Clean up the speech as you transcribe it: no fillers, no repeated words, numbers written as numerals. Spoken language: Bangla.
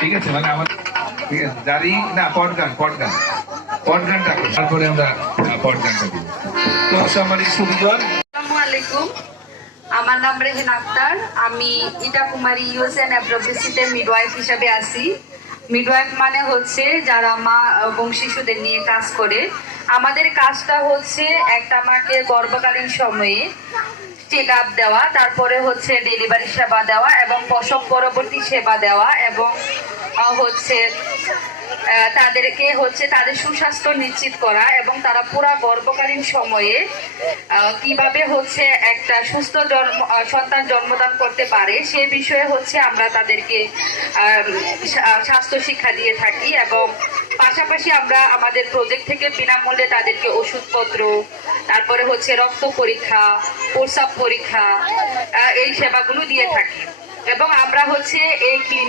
ঠিক আছে, মানে আমার ঠিক আছে দাড়ি না পটগানটা তারপরে আমরা পটগানটা দিব। তো সম্মানিত সুবিধা, আসসালামু আলাইকুম, আমার নাম রেহেন আক্তার। আমি ইটাকুমারী ইউএসএন অ্যাপ্রোভেসিতে মিডওয়াইফ হিসাবে আছি। মিডওয়াইফ মানে হচ্ছে যারা মা এবং শিশুদের নিয়ে কাজ করে। আমাদের কাজটা হচ্ছে একটা মাকে গর্ভকালীন সময়ে চেক আপ দেওয়া, তারপরে হচ্ছে ডেলিভারি সেবা দেওয়া এবং প্রসব পরবর্তী সেবা দেওয়া এবং হচ্ছে তাদেরকে হচ্ছে তাদের সুস্বাস্থ্য নিশ্চিত করা এবং তারা পুরা গর্ভকালীন সময়ে কিভাবে হচ্ছে একটা সুস্থ সন্তান জন্মদান করতে পারে সে বিষয়ে হচ্ছে আমরা তাদেরকে স্বাস্থ্য শিক্ষা দিয়ে থাকি এবং পাশাপাশি আমরা আমাদের প্রজেক্ট থেকে বিনামূল্যে তাদেরকে ওষুধপত্র, তারপরে হচ্ছে রক্ত পরীক্ষা, প্রস্রাব পরীক্ষা, এই সেবাগুলো দিয়ে থাকি এবং আমরা হচ্ছে এই ক্লিনিক